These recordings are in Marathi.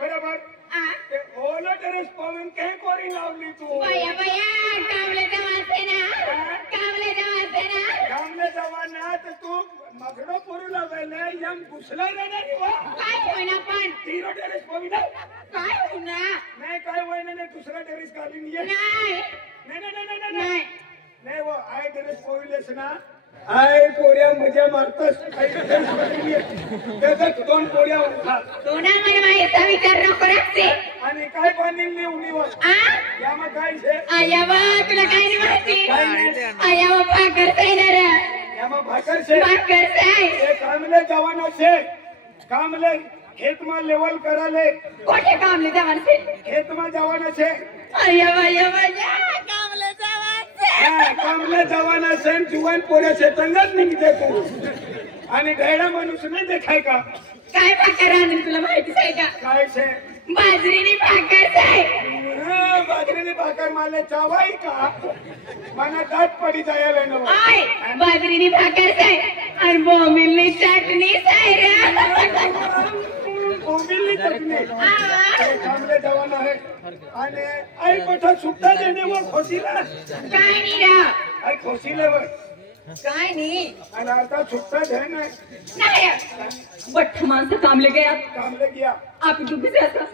बरोबर ते ओला टेरेस पाहून काही कोरी लावली तू बया बया कामले जवाना तर तू मगडो पुरू लावले यम घुसला नाही वा काय होईना पण तीरो टेरेस पाहून काय होईना नाही काय होईना नाही दुसरा टेरेस काढली नाही नाही वो आय टेरेस पाहूनलेस ना आय पोऱ्या मजा मारतस त्याच्यात दोन पोऱ्या उठा दोनां मला माहिती विचार नको रखते आणि काय बांधली उनीवर यामा काय छे आया बा तुला काय नाही माहिती आया बा भाकर खायला रे यामा भाकर छे भाकर खाय ए कामले जवानो छे कामले खेत में लेवल कराले कोठे कामले जवान छे खेत में जवानो छे आया बा कामले जवान छे कामले जवाना छे जुवान पोरे छे तंगत निघते तू आणि ढेडा माणूस नाही देखाय का काय भाकर आणली तुला माहिती आहे का काय छे बाजरीनी भाकर आहे बाजरीनी भाकर माले चावाई का मना दात पडी जायला न आय बाजरीनी भाकर आहे आणि बोंबिलनी चटणी आहे रे बोंबिलनी चटणी कामले जवान आहे आणि आई पठा सुट्टा देणे व खोसीला काय नाही रे आई खोसीले व काय नाही आणि आता सुट्टा दे नाही बठ माणसं कामले गया आप तू किती असता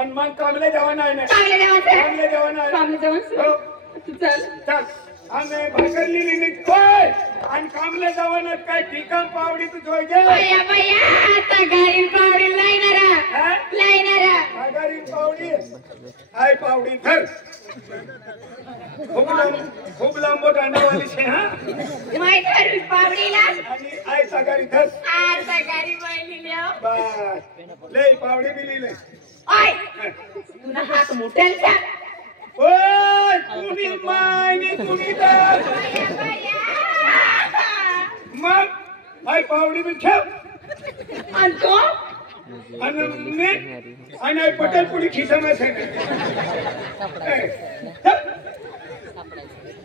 आणि मग कामले जवान आहे ना कामले जवान आहे कामले जवान तू चल चल आम्ही भाकर लिहिली निघतोय आणि कामले जवानात काय ठिकाण पावडी तू जोय गे बया आता घरी पावडी लायनारा घरी पावडी आय पावडी धर खूप लांब दांडावाली छे हा माय घरी पावडीला आणि आय सगारी धर आता घरी बैली लियो बस ले पावडी बिली ले ओय तुला हात मोठ्याचा ओय कुणी मायनी कुणी दर मग आय पावडी बिल ठेव आणि तो आणि पटेल पुढे खिसा में से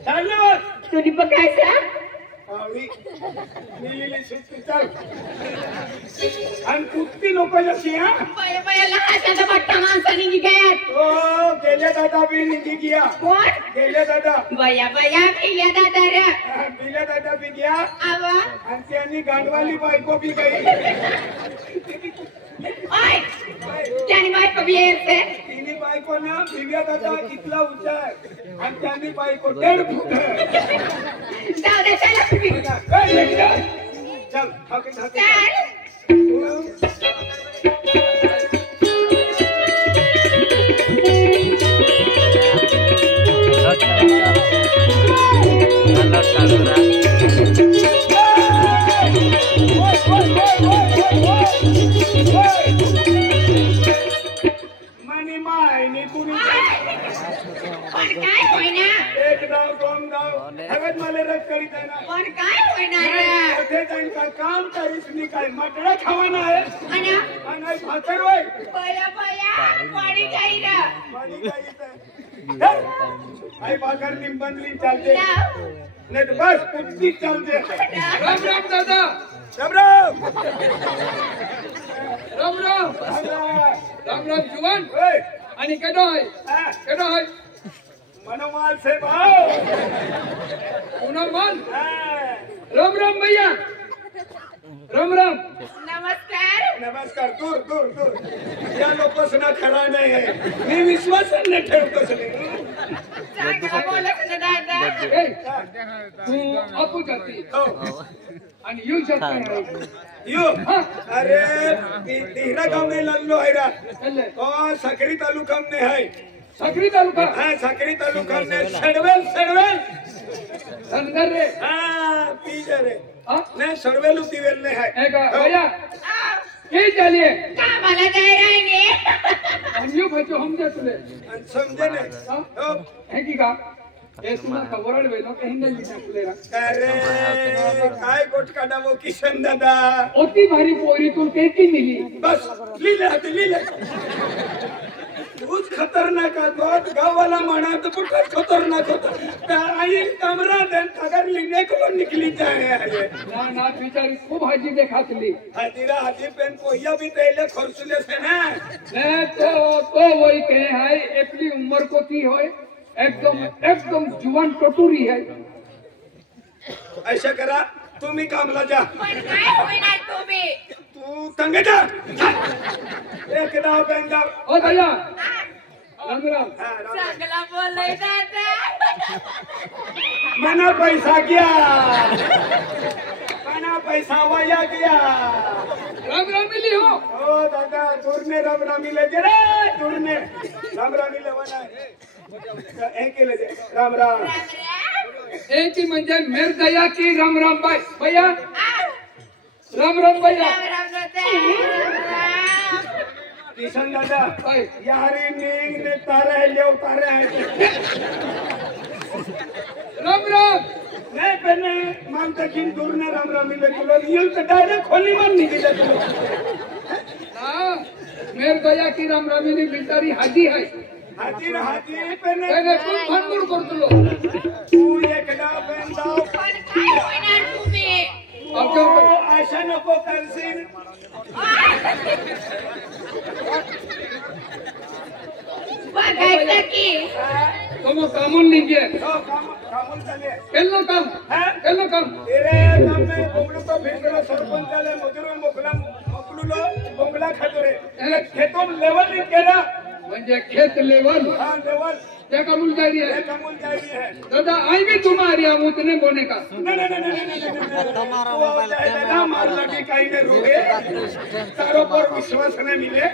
चालले तुझी बघायचा पावडी लिहिली सुट्टी चल आणि कुठती लोक जशी हा बया लहानचा बट्टा माणसाने निघायात ओ गेले दादा बी निघी गया कोण गेले दादा बया पिल्या दादा रे गेले दादा बी गया आवा आणि त्यांनी गांडवाली बायको बी गई ओय त्याने बायको बी येते तिने बायको ना दिव्या दादा कितला ऊंचा आहे आणि त्यांनी बायको 1.5 फूट जाऊ दे चल ठाके ठाके मनी मायनी तुम्ही पण काय होईना एक डाव दोन डाव सगळ्यात मला रद्द करीत आहे ना पण काय होईना रे कुठे जाईन का काम करीस मी काय मटड़ा खावाना आहे आणि भाकर होय बया पाणी काही रे पाणी काही आई भाकर निंबनली चालते नाही तर बस कुठली चालते राम राम दादा राम राम राम राम राम राम जुवान आणि केडो आहे मनोमाल से भाव मनोमाल राम राम भैया राम राम नमस्कार दूर दूर दूर या लोकांना खरा नाही आहे मी विश्वासाने ठेवतोच तू आपू जाती आणि येऊ शकता यो अरे तिहरा गाव में लल्लो है रा और सकरी तालुका में है सकरी तालुका हाँ सकरी तालुका में सड़वेल सड़वेल संदर रे हाँ पीजे रे नहीं सड़वेल उतीवेल ने है भैया ये चलिए कामाला जाय राहिने हम यू बच्चो हम जे तुले समझे ने है की का ये तुला खबर वेलो के हिंदे लिखा तुलेरा अरे काय गोट काढावो किशन दादा ओती भारी पोरी तू केती मिली बस लीले हाते लीले तूच खतरनाक होत गावाला म्हणत कुठं खतरनाक होत आई कमरा देन अगर लिने को निकली जाए ना बेचारी खूब हाजी देखातली हाजीरा हाजी पेन कोया भी तेले खर्चले से ना ने तो वही कहे है इतनी उम्र को की होए एकदम जुवान टटुरी है ऐसा करा तुम्ही कामला जा पण काय होईना तुम्ही तू तंगे जा एक दाव पेन दाव ओ भैया राम राम चांगला बोलय दादा मना पैसा गया मना पैसा वाया गया राम राम मिली हो ओ दादा दूरने राम राम मिले जरा दूरने राम राम मिले वाला एक ले दे राम राम एक ही म्हणजे मेर दया की राम राम भाई भैया राम राम भैया किशन दादा यारी नींग ने तारे ले उतारे हैं राम राम नहीं पहने मानता कि दूरने राम राम मिले तुलो ये तो डायरेक्ट खोली मार निकले तुलो हाँ मेर दया की राम राम मिली बेचारी हाजी है हाजी पहने मैंने तुम भंडूर कर दो तू एक दाव पेन दाव पण काय होईना तुम्ही अब क्या ओ आशा नको करशील बघायचं की तुम कामून लीजिए कामून चले केलो काम हाँ? केलो काम तेरे काम में बोंगड़ू तो फिर सरपंच वाले मजूर मोकलू लो बोंगला खातोरे खेतों लेवल नहीं केला म्हणजे खेत लेवल हाँ लेवल क्या कबूल कर रही ये है कमूल जाएगी है दादा आई भी तुम्हारी हम उतने बोने का नहीं ना मार लगी कहीं ने रोके तारों पर विश्वास न मिले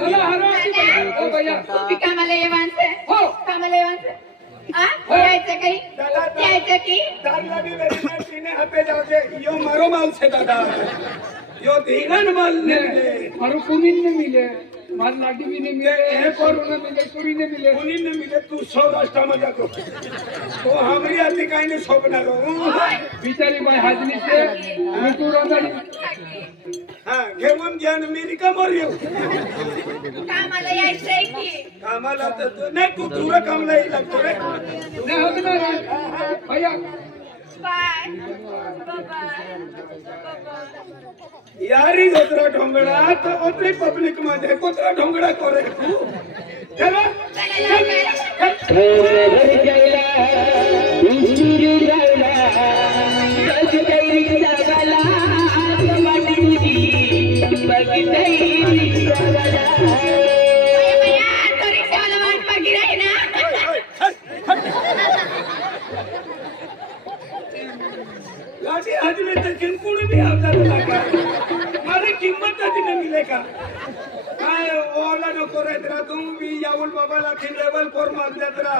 दादा हरो ओ भैया तुम्ही कामाला येवांचे हो कामाला येवांचे यायचं काही यायचं की दाल लगी मेरी में सीने हाथे जाओगे यो मारो माल से दादा यो धीरन माल ने मिले मारो कुमिन ने मिले मार लाडी भी नहीं मिले एक और न मिले कुरी ने मिले उन्हीं ने मिले तू सौराष्ट्र में जाको तो हमारी आदमी कहीं ने सोपना रो बिचारी भाई हाजरी से मृत्यु रोजानी हाँ घेऊन ज्ञान अमेरिका मरियो कामाला यायचंय की कामाला तर नाही तू तुला कामला येईल लागतो रे नहीं होता ना भैया बाय बाबा यारी गोत्रा ढोंगड़ा तो उतरी पब्लिक में दे गोत्रा ढोंगड़ा करे तू चलो लाठी हाजरी तर किंकुणी भी आता लगा मारी किंमत नहीं मिलेगा काय ओला नको रे तेरा तुम भी यावल बाबा लाठी लेवल पर मार देतरा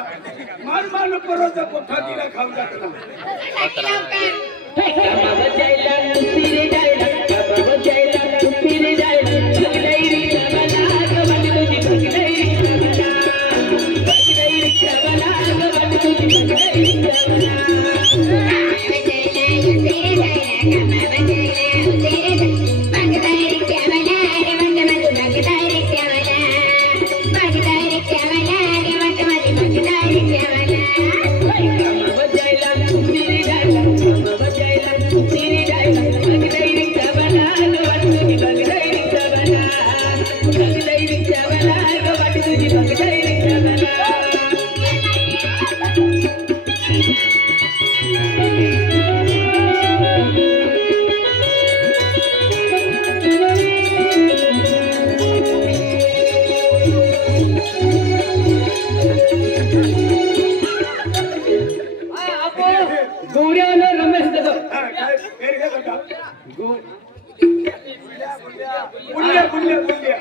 मार परो तो कोठा दिला खाऊ जातरा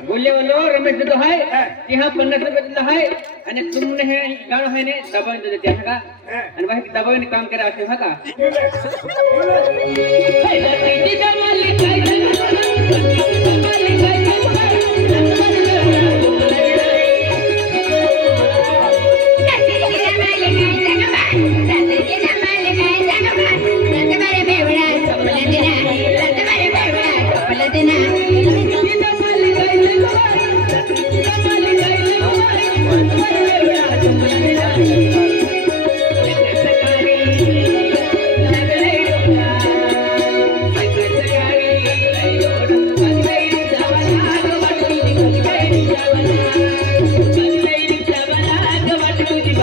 बोले बोलो रमेश तो है यहाँ 50 रुपये देता है अने तुमने है गाँव है ने दबाव दे देते हैं का अने वही दबाव ने काम करे आते हैं का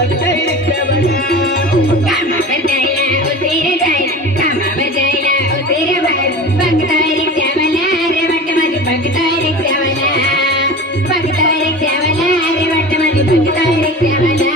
बघताय रिक्षावाला कामावर जायला उशीर जायला कामावर जायला उशीर बाहेर बघताय रिक्षावाला रे वाट माझी बघताय रिक्षावाला बघताय रिक्षावाला रे वाट माझी बघताय रिक्षावाला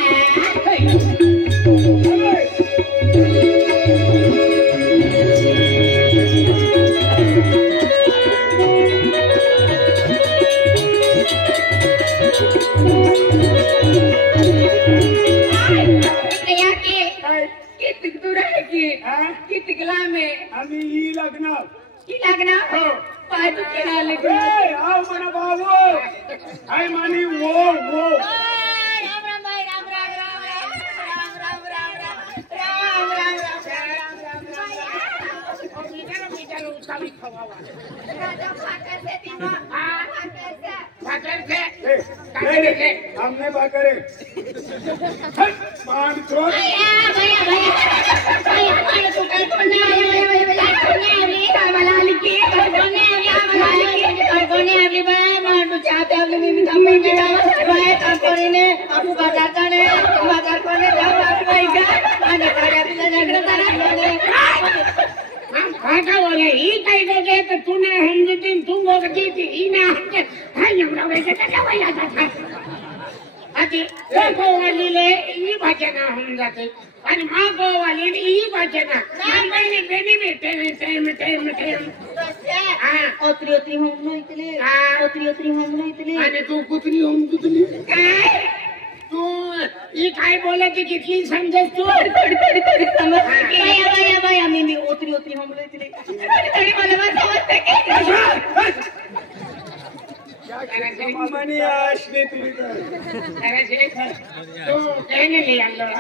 किती लांब आहे आम्ही ही लग्न की लग्न पाय दुखी आले आव म्हणा बाबू आय मानी वो वो राम राम बाई राम राम राम राम राम राम राम राम राम हमने बाकरे मान छोड़ तूने हम तुम आधी गोवालीले ही भाजना होऊन जाते आणि मा गोवाली ही भाजना बेनी भेटे ओत्री ओत्री होऊन इतले ओत्री ओत्री होऊन इतले आणि तू कुत्री होऊन कुतली काय तू ही काय बोलायची किती समजस तू थोडी समजते बाया बाया मी ओत्री ओत्री होऊन इतले थोडी मला समजते मनी आशने तुम्ही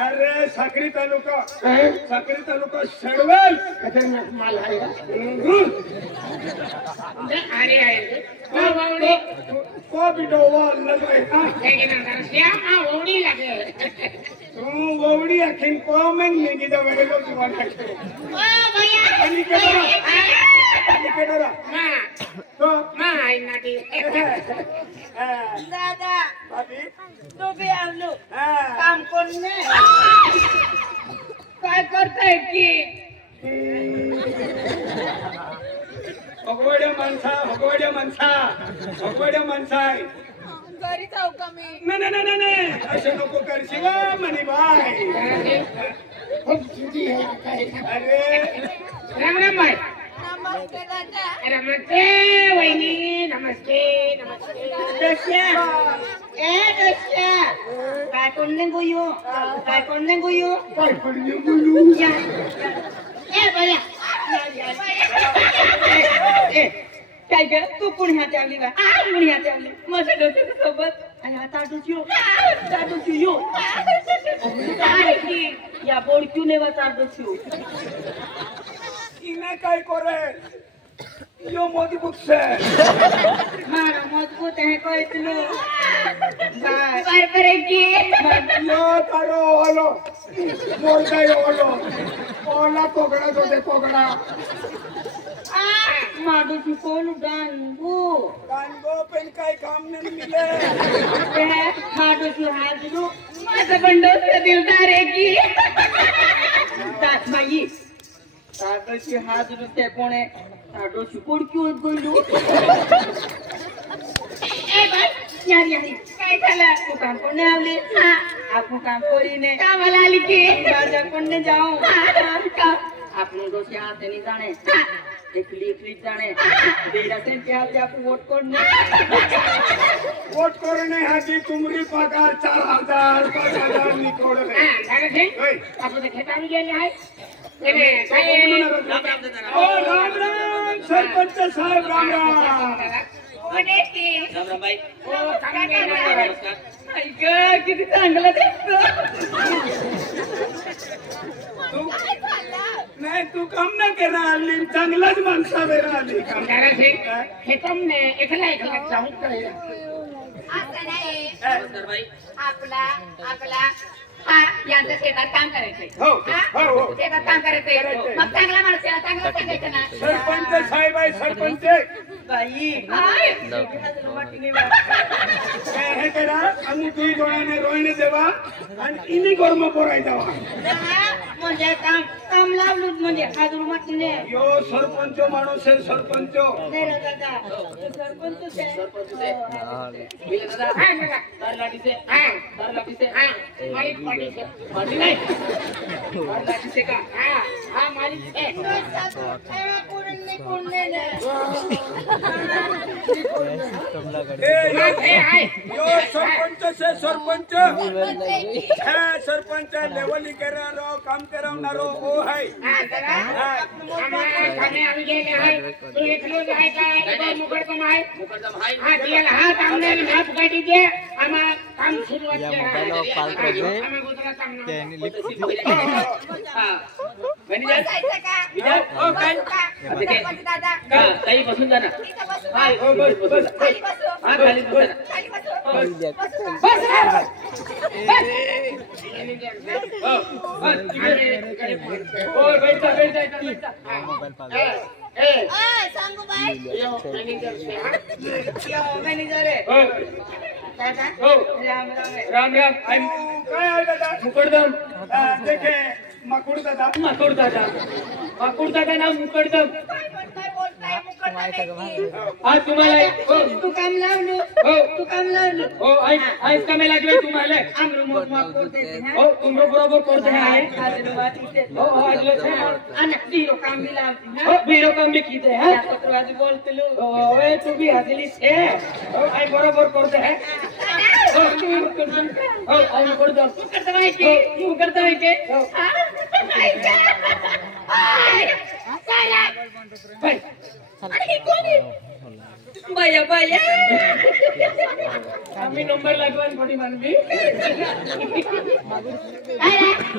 अरे साखरी तालुका सडवल खतरनाक माल आहे अरे को बिडोवा लगवाय ओढी लागेल तू ववडी आखीन को मग निगी दवडलो तुवा टाकते आणि केडरा तो माय नाटी दादा भाभी तू भी आवलो काम करने काय करताय की भगवड्या माणसा घरी जाऊ का मी नाही असं नको करशील म्हणे बाय अरे राम राम बाय नमस्ते दादा नमस्ते वहिनी नमस्ते दस्या काय कोणने गोयो काय पडली बोलू बऱ्या काय ग तू पुण्यात आली बा पुण्यात आली माझ्या डोक्याच्या सोबत आणि आता ताडूची या बोडक्यू नेवा ताडूची इने काय करे यो मोदी बुक्स है मारा मजबूत है कोई तू बाय बरोबर की यो तारो ओलो मोरगा ओलो ओला कोगडा माडूची कोण डांगू कांगो पेन काय काम नहीं मिले माडूची हाजरू माझं पण डोकं दिलदार आहे की दात बाई ताडूची हाजरू ते कोणे ताडूची कोडक्यू गोलू ए बाय यारी काय झालं तू काम कोणे आवले आपण काम करीने कामाला आली की बाजार कोणने जाऊ आपण दोषी हात नहीं जाने एकली जाने तेरा से क्या आप वोट करने हाथी तुमरी पगार 4,000 निकोड़ आपण खेता भी गेले आहे राम सरपंच साहेब राम बाई किती चांगलं दिसतो नाही तू काम ना केला आली चांगलाच माणसा वेळा आली काम हे तुमने एकला जाऊन करेल असं नाही आपला हा यांचं शेतात काम करायचंय शेतात काम करायचंय मग चांगला माणसाला चांगलं सांगायचं ना सरपंच साहेब आहे सरपंच बाई हे करा आम्ही दुई जणांनी रोहिणी देवा आणि इनी कर्म पोराय जावा म्हणजे काम काम लावलंच म्हणजे हादरू मातीने यो सरपंच माणूस आहे सरपंच नाही रे दादा सरपंच सरपंच से सरपंच सरपंच लेवली करणारो काम करवणारो ओ है काही बसून जा ना खाली सांगू बाई राम राम काय आहे दादा मुकडदम देखे माकुड दादा माकुड दादा नाव मुकडदम आज तुम्हाला तू काम लावलो तू काम लावलो हो आज कमी लागले तुम्हाला आमरो मोठ माफ करते हो तुमरो बरोबर करते आहे हो आज आणि तीरो काम भी लावती हो बीरो काम भी कीते हैं तो आज बोलतलो ओए तू भी हजली से हो आज बरोबर करते हैं हो आज करदम करता है के तू करता है के अरे कोणी बाया बाया आम्ही नंबर लागवान थोडी मानवी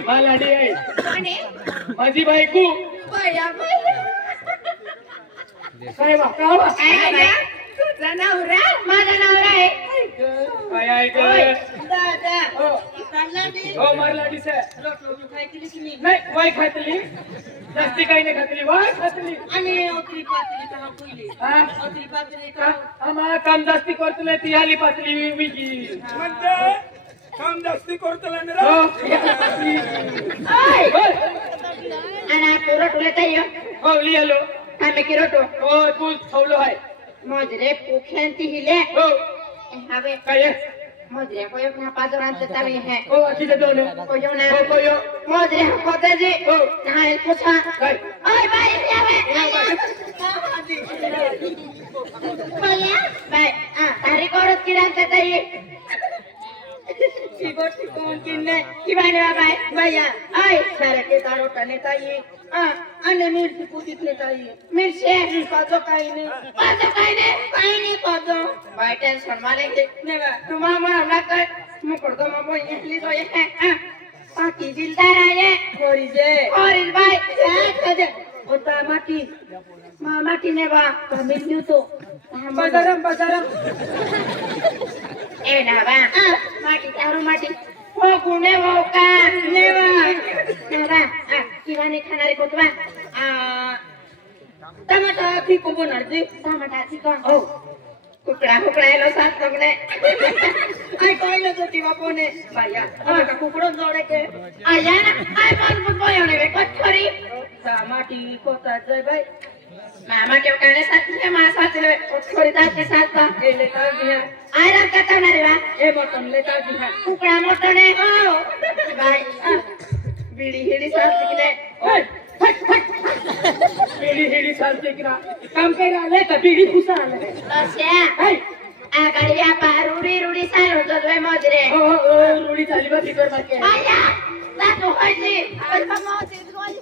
मालाडी आहे माझी बायको बाया बाया काय बा का बा तुझा नवरा माझा नवरा आहे काय आहे ग दादा हो चालला हो मारलाडी से रोटलो खायची की नाही वाय खातली जास्ती काही नाही खातली वाय खातली आणि ओत्री पातळी का पहिली हा ओत्री पातळी का आम्हा काम जास्ती करतले ती आली पातली विकी म्हणजे काम जास्ती करतला ना हो आणि तू रोटलो ताई हो लिहिलो आम्ही की रोटो हो तू ठेवलो आहे मोजरे पोख्यांती हिले हो हवे काय मोजरे कोयो ना पाजरांत तवे है हो अशी ते दोन कोयो ना हो कोयो मोजरे कोते जी हो नाही पूछा काय ओय बाई यावे बाया बाय तारी कोरत किरांत ताई ती गोष्टी कोण किन्ने की बाय बाय बाया ओय सारे के तारो टने ताई आणि मिरची पुतीतले ताई मिरची पाजो काही नाही पाजो बाय टेन्शन मारेंगे तुम्हा मला काय मुकडतो मग इथली तो है बाकी दिलदार आहे कोरीज बाय काय होता माटी ने बा कमील देतो बाजारम ए ना बा माटी तारो माटी हो गुणे हो का नेवा किराने खाणारे कोतवा टमाटा फिको बनवते टमाटा चिकन हो कुकड़ा लो साथ सगळे आई कोइलो तो ती बापोने भैया का कुकड़ो जोड़े के आया ना आई मन बोयोने रे कछरी टमाटी कोता जय भाई मामा के कहने साथ में मां साथ ले कछरी के साथ का ए लेता दिया आराम करता ना रे ए बटन लेता दिया कुकड़ा मोटने ओ भाई बीड़ी हेड़ी साथ किने ओए बीड़ी हेड़ी सालते किरा काम कर आले का बीड़ी खुसा आले अच्छा आगळ व्यापार रुडी साल होतो मोजरे हो रुडी चाली बा फिकर बाकी आया दातो होईली अल्पा मोजरे गोली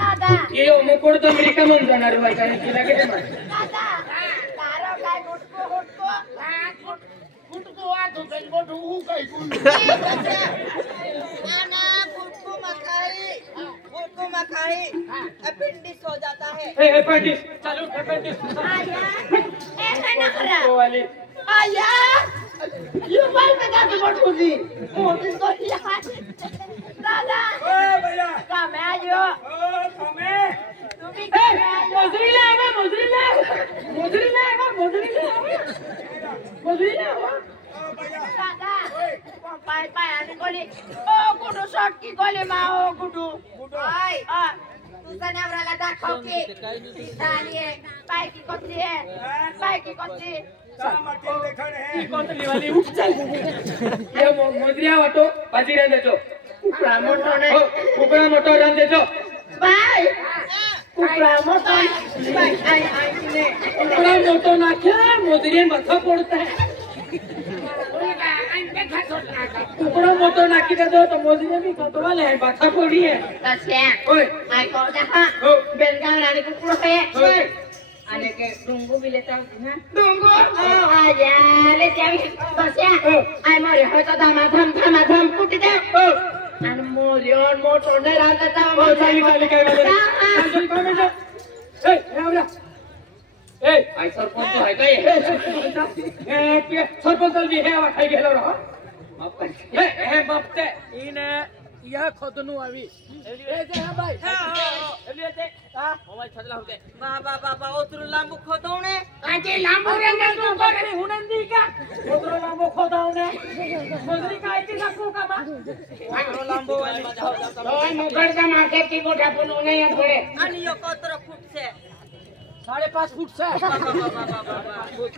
दादा ये मुकोड तो अमेरिका मन जाणार बाई काय तिला गेले मार दादा तारो काय गुटको आ तो जन बोटू उ काय नाना गुटको मखाई अपेंडिक्स हो जाता है ए अपेंडिक्स चालू अपेंडिक्स आया ऐसा ना करा वो वाली आया ये बाल में जाके बोटू जी ओ इसको दादा ओ भैया का मैं आयो ओ कमे तुम तुझा नवऱ्याला दाखव की पायकी कोणती आहे पायकी कोणती मोजरिया वाटो बाजीरा देतो कुकड़ा मोटो ने कुकड़ा मोटो रन देतो बाय कुकड़ा मोटो बाय आई ने कुकड़ा मोटो ना क्या मोजरिया माथा पड़ता है कुकड़ा मोटो नाकी दे दो तो मोजरिया भी खतो वाले है माथा पड़ी है तस्या ओए आई को देखा बेलगाम रानी कुकड़ा है ओए आने के डूंगू भी लेता हूँ ना डूंगू आजा ले जावी तस्या आई मारे हो तो धम कुट दे आणि मोरियन मोटो ने राहता ओ चाली चाली काय वाले चाली काय म्हणजे ए आवला ए आई सरपंच आहे काय ए सरपंच भी है वा खाई गेलो रो बाप काय हे बापते इन यह खोदनु आवी ए जे हा भाई एलिए ते हा मोबाइल छदला होते बाबा उतरू लांबू खोदवणे आजे लांबो रंगा तू कोणी हुनंदी का ओतरो लांबो खोदावने मोजरी काय ती दाखवू का मा ओतरो लांबो वाली तो मुकरदा माके की गोठा पण उने या थोडे आणि यो कोतरो फूट से 5.5 फुट से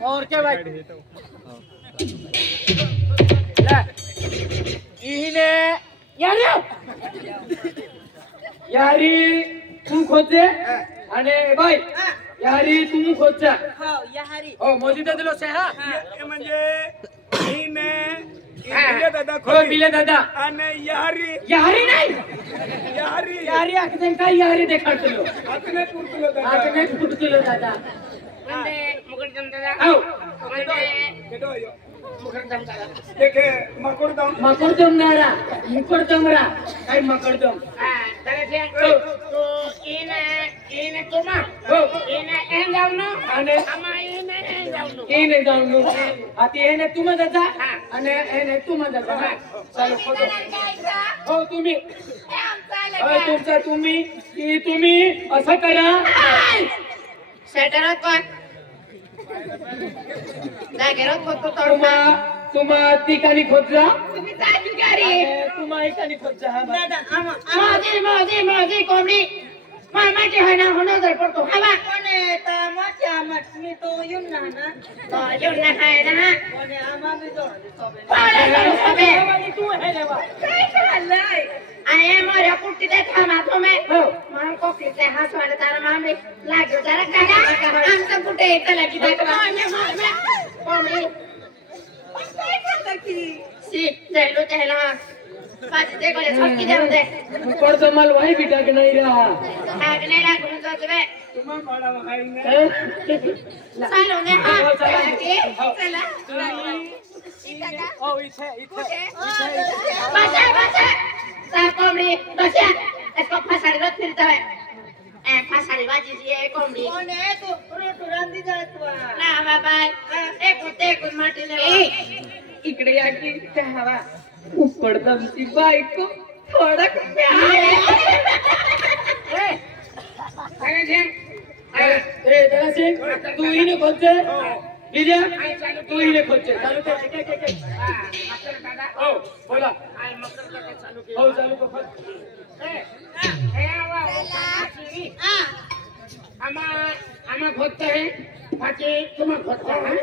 और क्या भाई ले इने यारी तू खोदे आणि बाई यारी तू खोदजा हो याहारी ओ मोजिदा दिलो से हा म्हणजे हिने इने दादा ओ खोली बिले दादा आणि यारी यारी नाही यारी यारी आखते काय यारी देखाडतो आतने पुरतलो दादा आखने फुटतो दादा म्हणजे मुकरदम दादा आओ केदो यो मुकरदम दादा देखे मकुरदम मकरदम नारा मुकरदमरा काय मकरदम दादा जे तो इन तुमा इन एन जाऊन आणि आमा इन एन जाऊन इने जाऊन आती एने तुम दादा आणि एने तुम दादा चलो फोटो हो तुम्ही होय तुमचा तुम्ही की तुम्ही असं करा सेटरत पण जागेरत होतो तोडमा तुम्हा ठिकाणी खोदला तुम्ही जागी गाडी तुम्हा ठिकाणी खोदजा हा दादा माझी कोंबडी मामाची आहे ना होणार पडतो हवा कोणे तर मोठ्या मी तो येऊन ना तो येऊन ना आहे ना कोणे आम्हा बी जोड तू हे लेवा काय चाललंय आये मोऱ्या कुट्टी दे थांबा तुम्ही म्हणून कोकलीचे हसवायला तारा मामले लागेल जरा काढा आमचं कुठे येतं लगी कोंबडी काय करता की सी जायलो त्याला पाच ते कोले छटकी देऊ दे पडतो मला वाई बिटा की नाही रा आग नाही लागून जातो बे तुम्हा मला माहिती चालू ने हा चला ओ इथे बसा सा कोंबडी बसा इसको फसाडत फिरता है फसाडी भाजी जी है कोंबडी कोणे तू रोटुरांदी जातो ना बाबा एक माटी ले इकडे या की हवा उपडदमची बायको थोडा तू हिने खोदते लिजा तू हिने खोदते चालू कर हो बोला हो चालू कर आम्हा खोदता है बाकी तुम्हा खोदता है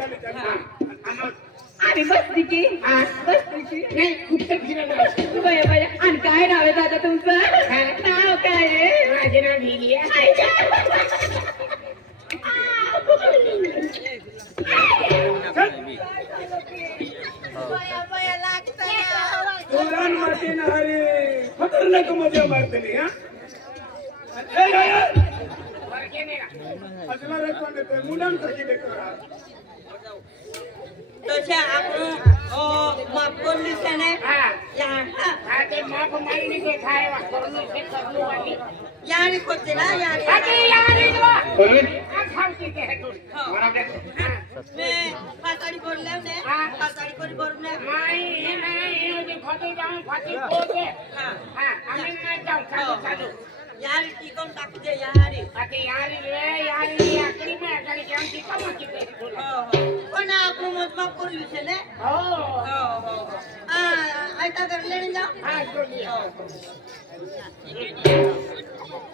आणि बसतीची नाही कुठं फिरणार बाया बाया आणि काय नाव आहे दादा तुमचं नाव काय आहे माझे नाव भिली तुरान मारते ना अरे खतरनाक मजा मारते हा असला रस्ता देतोय मुलांसाठी देतो तसे आपण माफ करली सेने यारी खोदते ना यारी फासाडी करले ने फासाडी करी करले यारी टिकन टाक दे यारी बाकी यारी रे यारी आकड़ी में आकड़ी क्या टिका मत की पण आपण मोजमाप करली छे ने हो आयता कर लेने जाओ हां जोली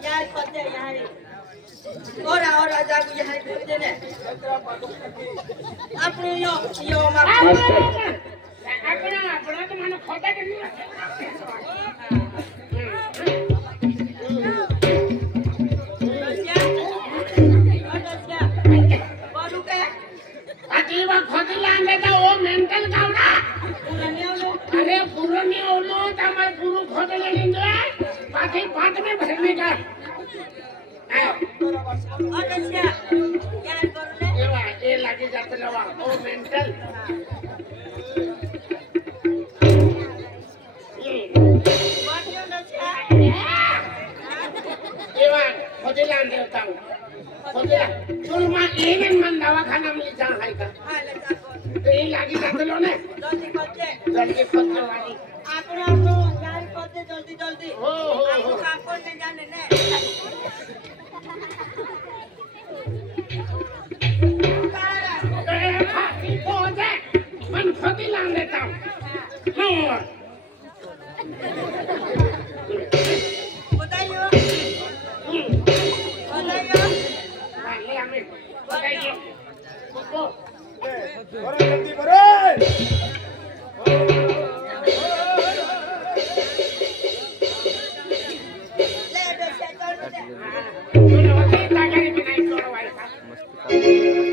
यार पते यारी और जागू यारी करते ने आपण यो माप अपना तो मानो खोटा के नहीं अजीबा खोटी लांगे तो वो मेंटल कावड़ा अरे पूरा नहीं होलो तो हमारे पूरा खोटे लेंगे बाकी बात में भरने का ये लगे जाते लवा वो मेंटल खोटे लांगे होता हूँ खोटे तुम माँ एक मन दवाखाना में जहाँ है का तो ये लगी जाते लो ने जल्दी खोटे वाली आपण यार करते जल्दी हो आपण काम करने जाने ने खाती पहुंचे मन खोटी लांग लेता हूँ बताइयो ले हमें बताइए बरे जल्दी बरे ले दे चल दे तू लोग ताकि बनाई करो भाई